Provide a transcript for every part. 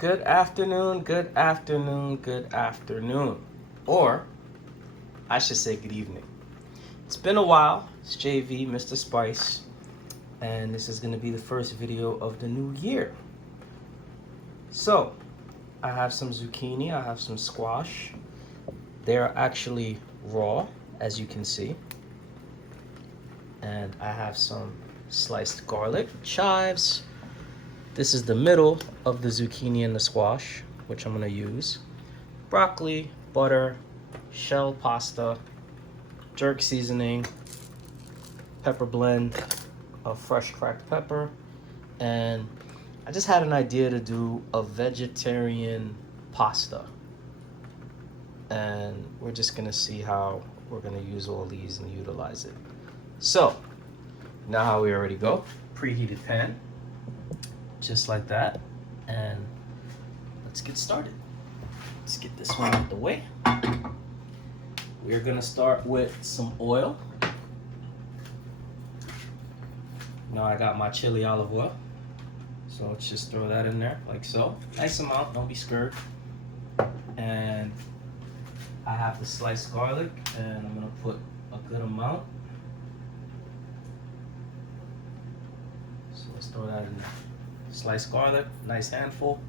Good afternoon, good afternoon, good afternoon. Or I should say good evening. It's been a while. It's JV, Mr. Spice, and this is going to be the first video of the new year. So, I have some zucchini, I have some squash. They're actually raw, as you can see. And I have some sliced garlic, chives. This is the middle of the zucchini and the squash, which I'm gonna use. Broccoli, butter, shell pasta, jerk seasoning, pepper blend of fresh cracked pepper, and I just had an idea to do a vegetarian pasta. And we're just gonna see how we're gonna use all these and utilize it. So, now how we already go, preheated pan, just like that, and let's get started. Let's get this one out the way. We're gonna start with some oil. Now I got my chili olive oil, so let's just throw that in there like so. Nice amount, don't be scared. And I have the sliced garlic, and I'm gonna put a good amount. So let's throw that in there. Sliced garlic, nice handful,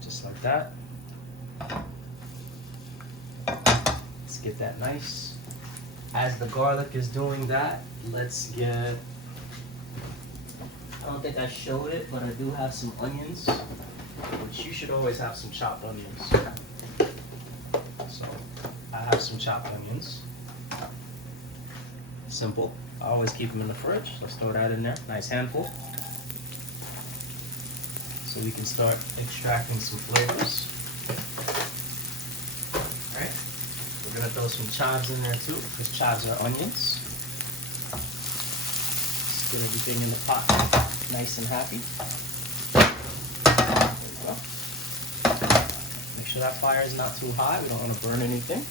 just like that. Let's get that nice. As the garlic is doing that, let's get, I don't think I showed it, but I do have some onions, which you should always have some chopped onions. So I have some chopped onions. Simple. I always keep them in the fridge. Let's throw that in there, nice handful. So we can start extracting some flavors. All right, we're gonna throw some chives in there too, because chives are onions. Let's get everything in the pot nice and happy. There we go. Make sure that fire is not too high. We don't want to burn anything.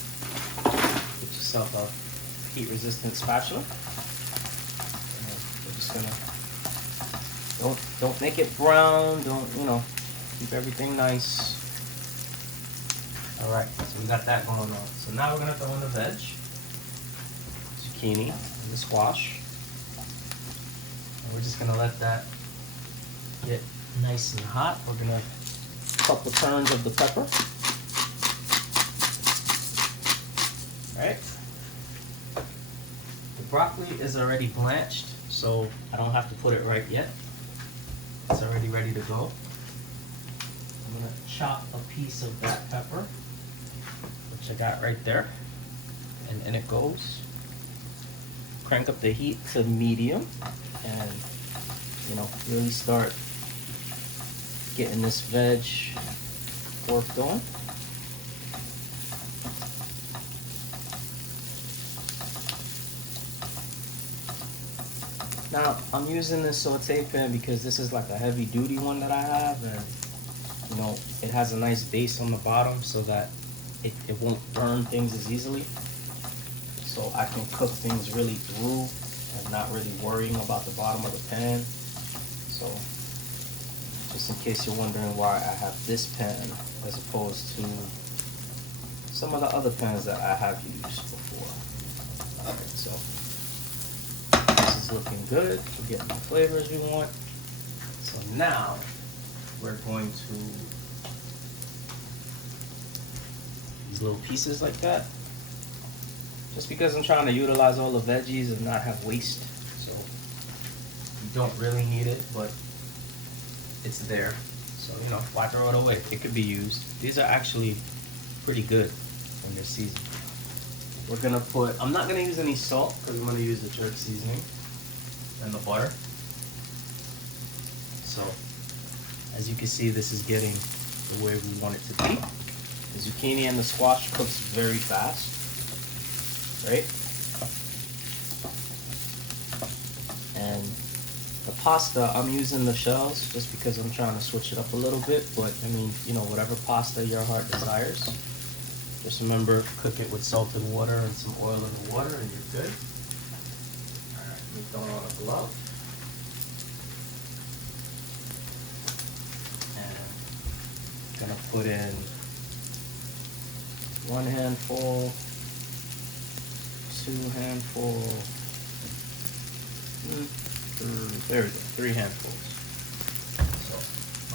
Get yourself a heat-resistant spatula. And we're just gonna don't make it brown. Don't, keep everything nice. All right, so we got that going on. So now we're gonna throw in the veg, zucchini, and the squash. And we're just gonna let that get nice and hot. We're gonna a couple turns of the pepper. All right. The broccoli is already blanched, so I don't have to put it right yet. It's already ready to go. I'm gonna chop a piece of that pepper, which I got right there, and in it goes. Crank up the heat to medium, and really start getting this veg work going. Now, I'm using this saute pan because this is like a heavy duty one that I have, and it has a nice base on the bottom so that it won't burn things as easily. So I can cook things really through and not really worrying about the bottom of the pan. So just in case you're wondering why I have this pan as opposed to some of the other pans that I have used before. Alright, so this is looking good. We're getting the flavors we want. So now we're going to these little pieces like that. Just because I'm trying to utilize all the veggies and not have waste. So you don't really need it, but it's there. So, why throw it away? It could be used. These are actually pretty good when they're seasoned. We're gonna put, I'm not gonna use any salt because I'm gonna use the jerk seasoning and the butter. So, as you can see, this is getting the way we want it to be. The zucchini and the squash cooks very fast, right? And the pasta, I'm using the shells just because I'm trying to switch it up a little bit, but I mean, whatever pasta your heart desires. Just remember, cook it with salted water and some oil in the water and you're good. All right, let me throw on a glove. And gonna put in 1 handful, 2 handful, there we go, 3 handfuls. So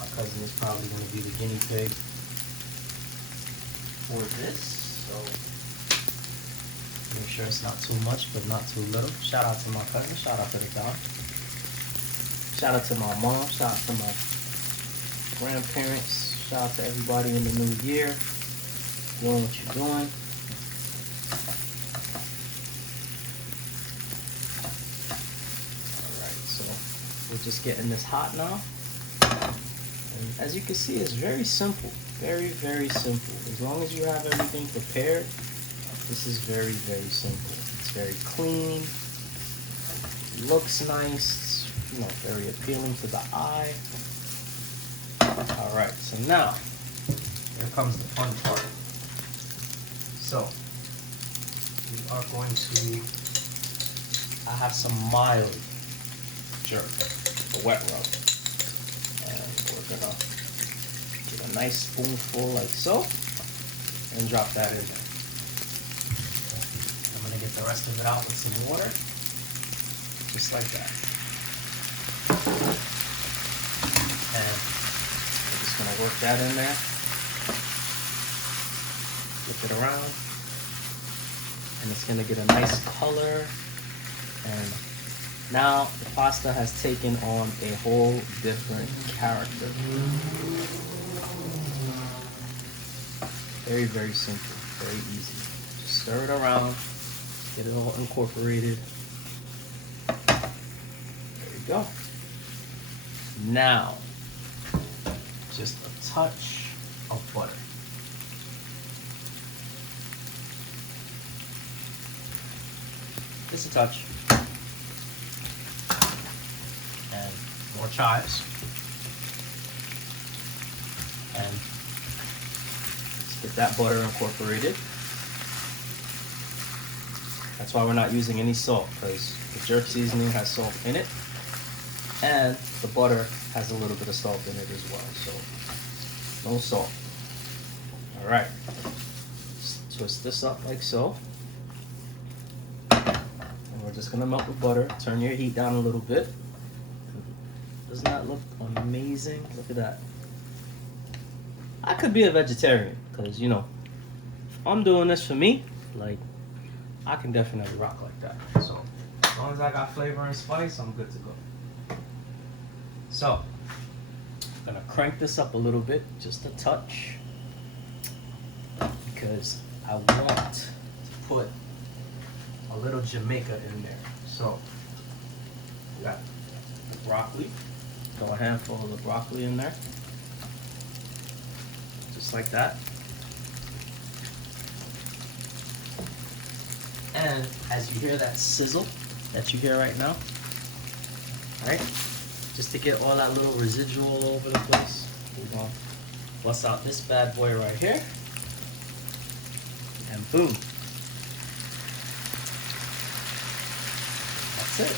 my cousin is probably gonna be the guinea pig for this. So make sure it's not too much, but not too little. Shout out to my cousin. Shout out to the dog. Shout out to my mom. Shout out to my grandparents. Shout out to everybody in the new year. Doing what you're doing. Alright, so we're just getting this hot now. And as you can see, it's very simple. Very, very simple. As long as you have everything prepared, this is very, very simple. It's very clean. Looks nice. You know, very appealing to the eye. Alright, so now, here comes the fun part. So, we are going to, I have some mild jerk, a wet rub. And we're gonna get a nice spoonful like so, and drop that in there. I'm gonna get the rest of it out with some water, just like that. And we're just gonna work that in there. Flip it around, and it's gonna get a nice color. And now the pasta has taken on a whole different character. Very, very simple, very easy. Just stir it around, get it all incorporated. There we go. Now, just a touch of butter. Just a touch. And more chives. And let's get that butter incorporated. That's why we're not using any salt, because the jerk seasoning has salt in it. And the butter has a little bit of salt in it as well. So, no salt. Alright. Twist this up like so. We're just gonna melt the butter. Turn your heat down a little bit. Doesn't that look amazing? Look at that. I could be a vegetarian, because you know, if I'm doing this for me, like, I can definitely rock like that. So as long as I got flavor and spice, I'm good to go. So I'm gonna crank this up a little bit, just a touch, because I want to put a little Jamaica in there. So we got the broccoli. Throw a handful of the broccoli in there. Just like that. And as you hear that sizzle that you hear right now, right? Just to get all that little residual all over the place, we're gonna bust out this bad boy right here. And boom. That's it.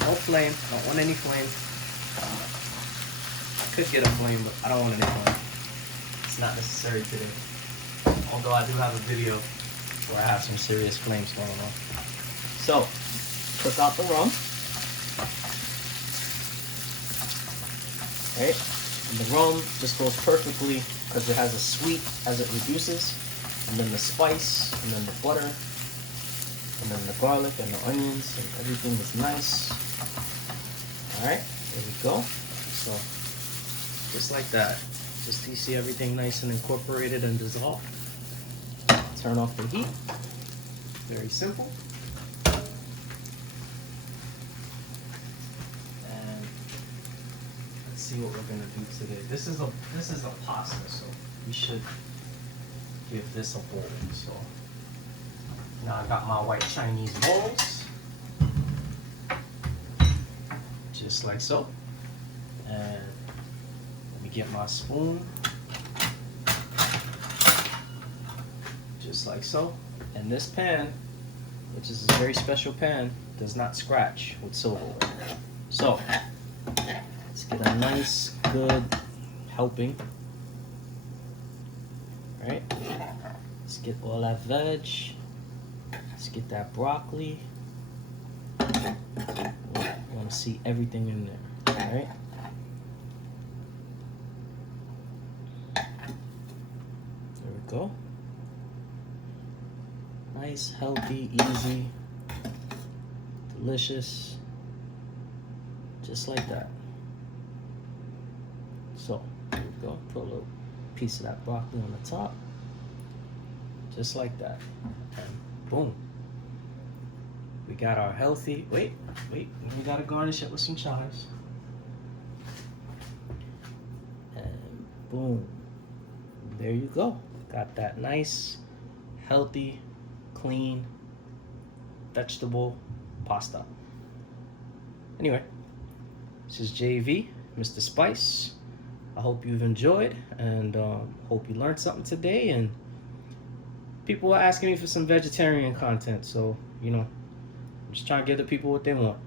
No flame, don't want any flame. I could get a flame, but I don't want any flame. It's not necessary today. Although I do have a video where I have some serious flames going on. So, cook out the rum. Okay, and the rum just goes perfectly because it has a sweet as it reduces, and then the spice, and then the butter, and then the garlic and the onions, and everything is nice. Alright, there we go. So, just like that. Just you see everything nice and incorporated and dissolved. Turn off the heat. Very simple. And let's see what we're gonna do today. This is a pasta, so we should give this a bowl. So now I got my white Chinese bowls, just like so. And let me get my spoon. Just like so. And this pan, which is a very special pan, does not scratch with silverware. So let's get a nice, good helping. Right? Let's get all that veg. Let's get that broccoli. You want to see everything in there, right? There we go. Nice, healthy, easy, delicious, just like that. So, there we go. Put a little piece of that broccoli on the top, just like that. And boom. We got our healthy, wait, we gotta garnish it with some chives. And boom, there you go. Got that nice, healthy, clean vegetable pasta. Anyway, this is JV, Mr. Spice. I hope you've enjoyed and hope you learned something today. And people are asking me for some vegetarian content, so you know, I'm just trying to give the people what they want.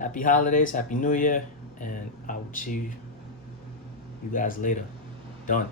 Happy holidays, Happy New Year, and I will see you guys later. Done.